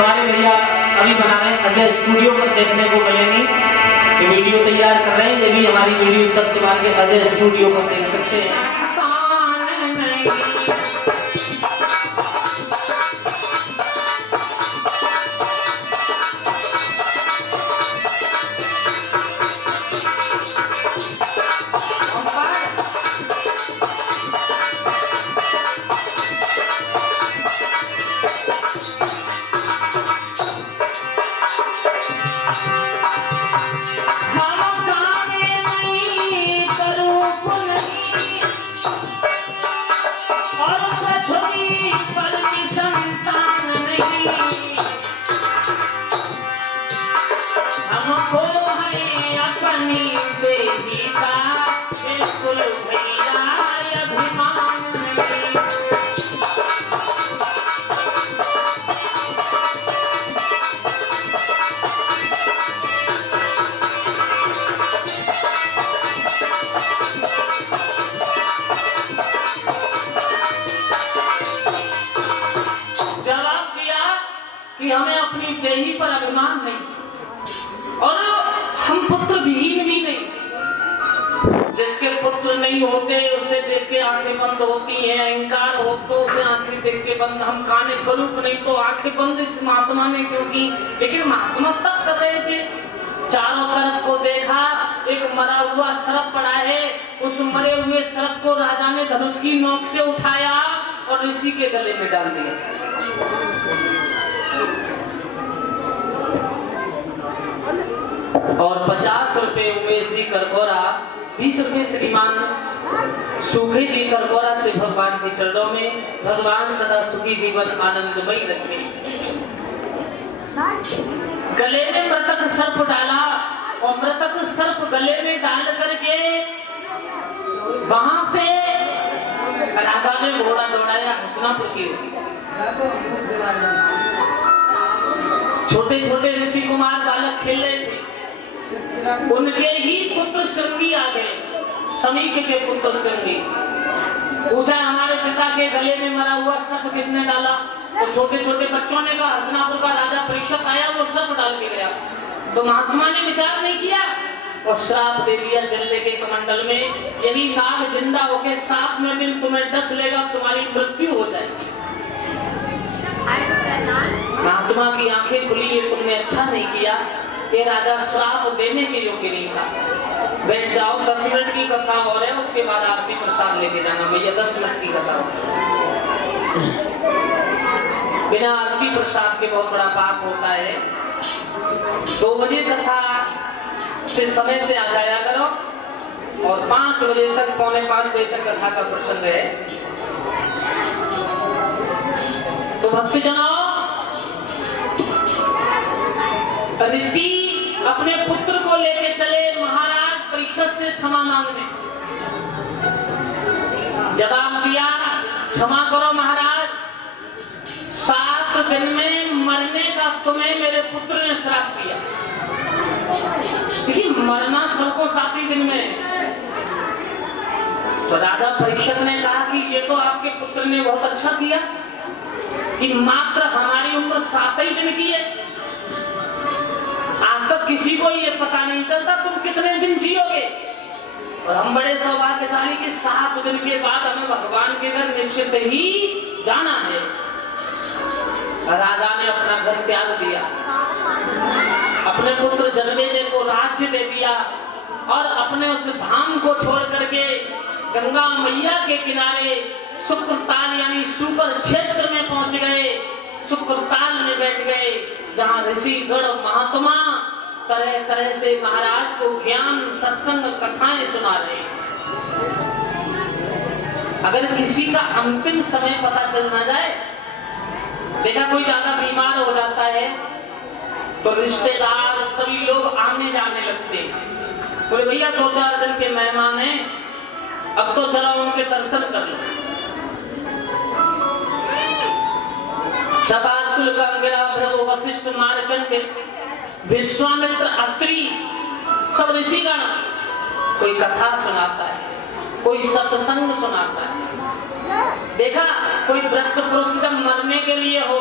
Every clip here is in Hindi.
हमारे भैया अभी बना रहे हैं, अजय स्टूडियो पर देखने को मिलेंगी। ये वीडियो तैयार कर रहे हैं, ये भी हमारी वीडियो सबसे मार के अजय स्टूडियो पर देख सकते हैं। कि हमें अपनी देही पर अभिमान नहीं और हम पुत्र विहीन भी नहीं। जिसके पुत्र नहीं होते उसे देख के आंखें बंद होती हैं, अहंकार हो तो उसे आंखें देख के बंद, हम खाने बलूक नहीं तो आंखें बंद इस महात्मा ने क्यों की। लेकिन महात्मा तब कर रहे थे, चारों तरफ को देखा, एक मरा हुआ सर्प पड़ा है, उस मरे हुए सर्प को राजा ने धनुष की नोक से उठाया और ऋषि के गले में डाल दिया। और 50 रुपए उमेश जी करकोरा, 20 रुपए श्रीमान सुखी जी करकोरा से भगवान के चरणों में, भगवान सदा सुखी जीवन आनंदमयी रखे। गले में मृतक सर्प डाला और मृतक सर्प गले में डाल करके वहां से राजा ने घोड़ा दौड़ाया हस्तिनापुर की ओर। छोटे छोटे ऋषि कुमार बालक खेल रहे थे, उनके ही पुत्र श्रृंगी आ गए, समीक के पुत्र श्रृंगी। पूछा हमारे पिता के गले में मरा हुआ सर्प किसने डाला? तो छोटे छोटे बच्चों ने कहा हस्तिनापुर का राजा परीक्षक आया, वो सर्प डाल के गया। तो महात्मा ने विचार नहीं किया और श्राप दे दिया चलने के कमंडल में, यदि नाग जिंदा होके 7 में दिन तुम्हें 10 लेगा तुम्हारी मृत्यु हो जाएगी। महात्मा की आंखें खुली, ये तुमने अच्छा नहीं किया, ये राजा श्राप देने के योग्य नहीं था। बैठ जाओ, 10 मिनट की कथा और है, उसके बाद आरती प्रसाद लेके जाना। भैया 10 मिनट की कथा, बिना आरती प्रसाद के बहुत बड़ा पाप होता है। 2 बजे कथा से समय से आ जाया करो और 5 बजे तक, पौने 5 बजे तक कथा का प्रसंग है। तो भक्तजनों, ऋषि अपने पुत्र को लेके चले महाराज परीक्षित से क्षमा मांगने। जवाब दिया, क्षमा करो महाराज, 7 दिन में मरने का तुम्हें मेरे पुत्र ने श्राप दिया। देखिए मरना सबको 7 ही दिन में। तो राजा परीक्षित ने कहा कि ये तो आपके पुत्र ने बहुत अच्छा किया कि मात्र हमारी उम्र 7 ही दिन की है, आज तक किसी को ये पता नहीं चलता तुम कितने दिन जियोगे, और हम बड़े सौभाग्यशाली कि 7 दिन के बाद हमें भगवान के घर निश्चित ही जाना है। राजा ने अपना घर त्याग दिया, अपने पुत्र जन्मेजय को राज्य दे दिया और अपने उस धाम को छोड़ करके गंगा मैया के किनारे शुक्रताल यानी शुकर क्षेत्र में पहुंच गए। शुक्रताल में बैठ गए जहां ऋषि गण महात्मा तरह तरह से महाराज को ज्ञान सत्संग कथाएं सुना रहे। अगर किसी का अंतिम समय पता चल ना जाए, देखा कोई ज्यादा बीमार हो जाता है तो रिश्तेदार सभी लोग आने जाने लगते, बोले भैया 2-4 दिन के मेहमान हैं, अब तो चलो उनके दर्शन कर लो। शबासुल गंगा भृगु वशिष्ठ मार्कंड विश्वामित्र अत्रि सब ऋषिगण कोई कथा सुनाता है, कोई सत्संग सुनाता है। देखा कोई वृद्ध पुरुष जब मरने के लिए हो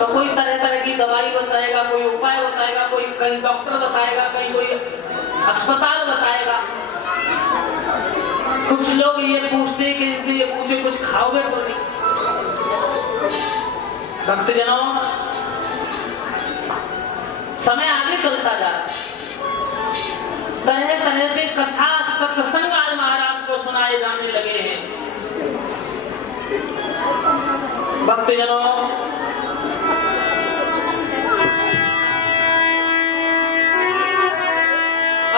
तो कोई तरह तरह की दवाई बताएगा, कोई उपाय बताएगा, कोई कहीं डॉक्टर बताएगा, कहीं कोई अस्पताल बताएगा। कुछ लोग ये पूछते कि इनसे ये पूछे कुछ खाओगे तो नहीं। भक्तजनों, समय आगे चलता जा रहा है, तरह तरह से कथा सत्संग आज महाराज को सुनाए जाने लगे हैं। भक्तजनों,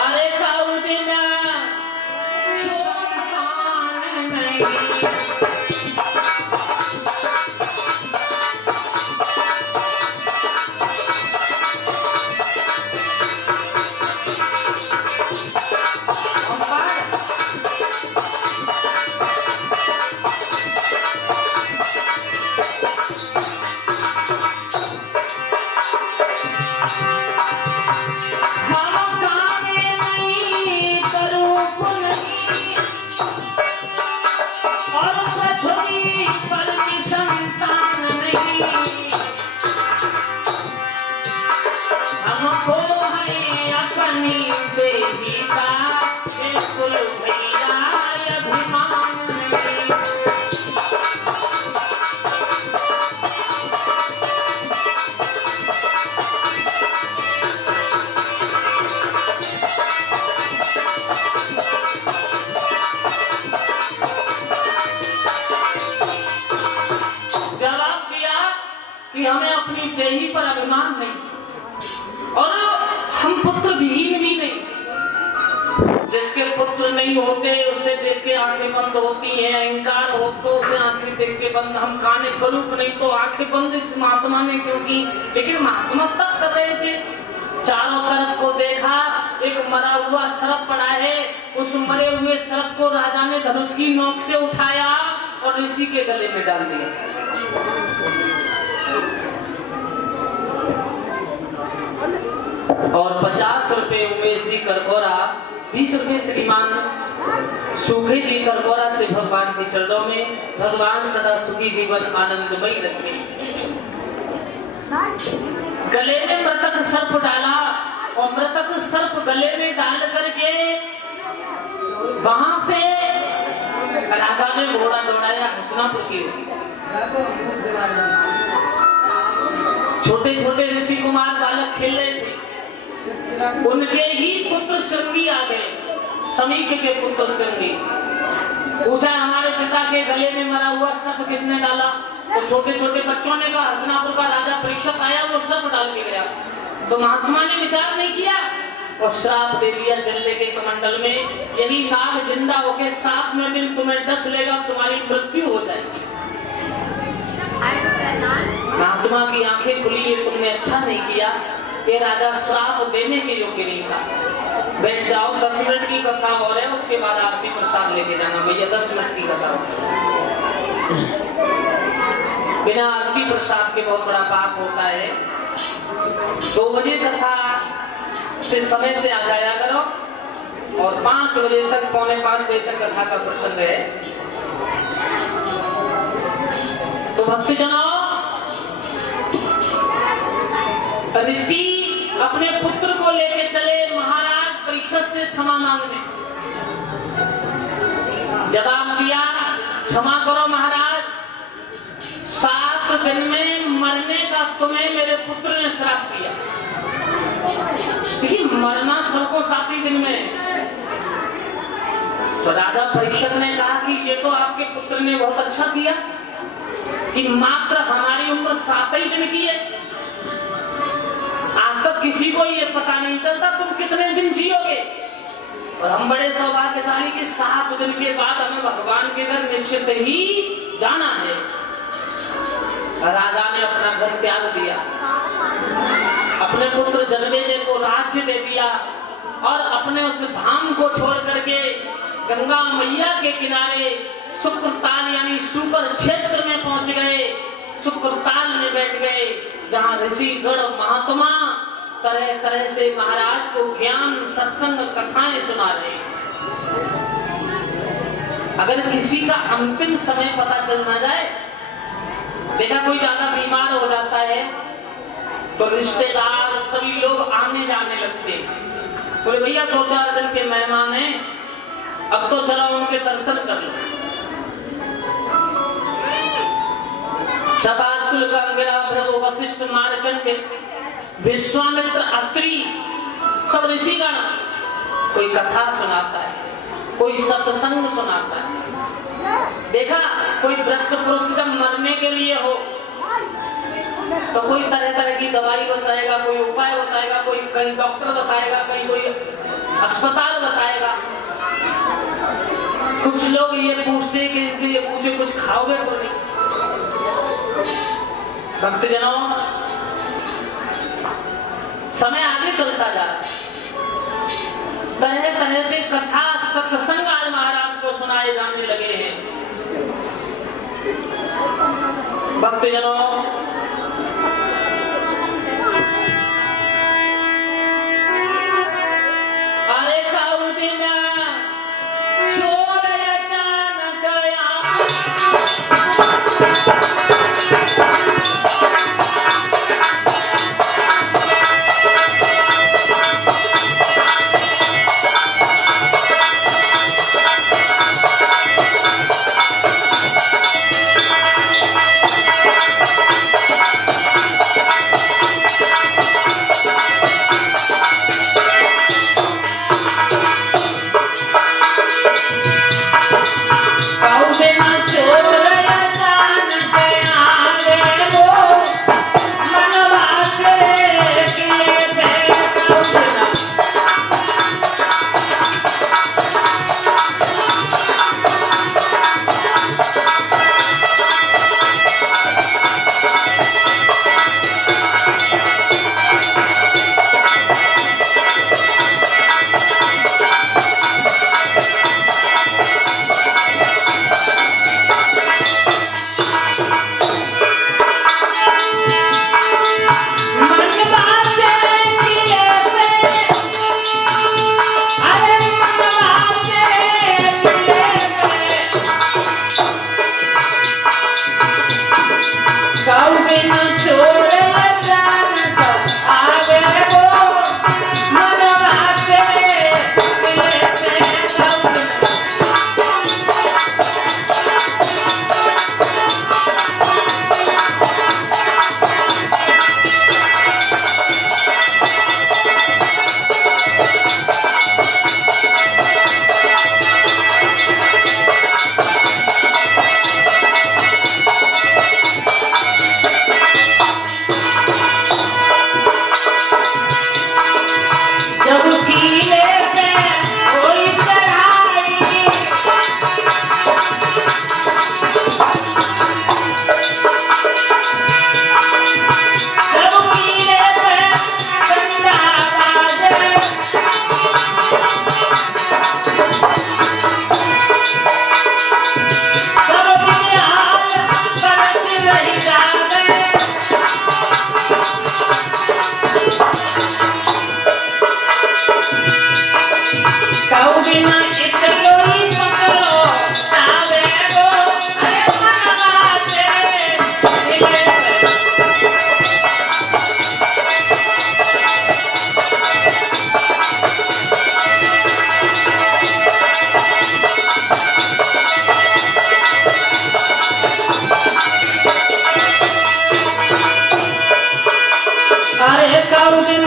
अरे काऊ बिना शोभान नहीं। कि हमें अपनी देही पर अभिमान नहीं और हम पुत्र विहीन भी नहीं। जिसके पुत्र नहीं होते उसे देख के आंखें बंद होती हैं, अहंकार हो तो उसे आंखें देख के बंद, हम काने करूप नहीं तो आंखें बंद इस महात्मा ने क्यों की। लेकिन महात्मा तब कर रहे थे, चारों तरफ को देखा, एक मरा हुआ सर्प पड़ा है, उस मरे हुए सर्प को राजा ने धनुष की नोक से उठाया और ऋषि के गले में डाल दिया। और 50 रुपए उमेश जी करकोरा, 20 रुपए श्रीमान सुखी जी करकोरा से भगवान के चरणों में, भगवान सदा सुखी जीवन आनंदमय रखे। गले में मृतक सर्प डाला और मृतक सर्प गले में डाल करके वहां से राजा ने घोड़ा दौड़ाया हस्तिनापुर की। छोटे छोटे ऋषि कुमार बालक खेल रहे थे, उनके ही पुत्र श्रृंगी आ गए, समीक के पुत्र श्रृंगी। पूछा हमारे पिता के गले में मरा हुआ सर्प किसने डाला? तो छोटे छोटे बच्चों ने कहा हस्तिनापुर का राजा परीक्षित आया, वो सर्प डाल के गया। तो महात्मा ने विचार नहीं किया और श्राप दे दिया जलने के कमंडल में, यदि नाग जिंदा होके 7 में दिन तुम्हें डस लेगा तुम्हारी मृत्यु हो जाएगी। महात्मा की आंखें खुली, ये तुमने अच्छा नहीं किया, ये राजा श्राप देने के योग्य नहीं था। बैठ जाओ, 10 मिनट की कथा और है, उसके बाद आरती प्रसाद लेके जाना। भैया 10 मिनट की कथा, बिना आरती प्रसाद के बहुत बड़ा पाप होता है। 2 बजे कथा से समय से आ जाया करो और 5 बजे तक, 4:45 बजे तक कथा का प्रसंग है। तो भक्तजनों, ऋषि अपने पुत्र को लेके चले महाराज परीक्षित से क्षमा मांगने। जवाब दिया, क्षमा करो महाराज, 7 दिन में मरने का तुम्हें मेरे पुत्र ने श्राप दिया। देखिए मरना सबको 7 ही दिन में। तो राजा परीक्षित ने कहा कि ये तो आपके पुत्र ने बहुत अच्छा किया कि मात्र हमारी उम्र 7 ही दिन की है, आज तक किसी को ये पता नहीं चलता तुम कितने दिन जियोगे। और हम बड़े सौभाग्यशाली कि 7 दिन के बाद हमें भगवान के घर निश्चित ही जाना है। राजा ने अपना घर त्याग दिया, अपने पुत्र जन्मेजय को राज्य दे दिया और अपने उस धाम को छोड़ करके गंगा मैया के किनारे शुक्रताल यानी शुकर क्षेत्र में पहुंच गए। शुक्रताल में बैठ गए जहां ऋषि गण महात्मा तरह तरह से महाराज को ज्ञान सत्संग कथाएं सुना रहे। अगर किसी का अंतिम समय पता चल ना जाए, देखा कोई ज्यादा बीमार हो जाता है तो रिश्तेदार सभी लोग आने जाने लगते। बोले भैया 2-4 दिन के मेहमान हैं, अब तो चलो उनके दर्शन कर लो। शपाशुल का अंगिरा भृगु वशिष्ठ मार्कंडेय विश्वामित्र अत्रि सब ऋषिगण कोई कथा सुनाता है, कोई सत्संग सुनाता है। देखा कोई वृद्ध पुरुष जब मरने के लिए हो तो कोई तरह तरह की दवाई बताएगा, कोई उपाय बताएगा, कोई कहीं डॉक्टर बताएगा, कहीं कोई अस्पताल बताएगा। कुछ लोग ये पूछते कि इनसे ये पूछे कुछ खाओगे तो नहीं। भक्तजनों समय आगे चलता जा रहा है, तरह तरह से कथा सत्संग आज महाराज को सुनाए जाने लगे हैं। भक्तजनों अरे कौदिना छोड़ अचानक आया। अरे कौन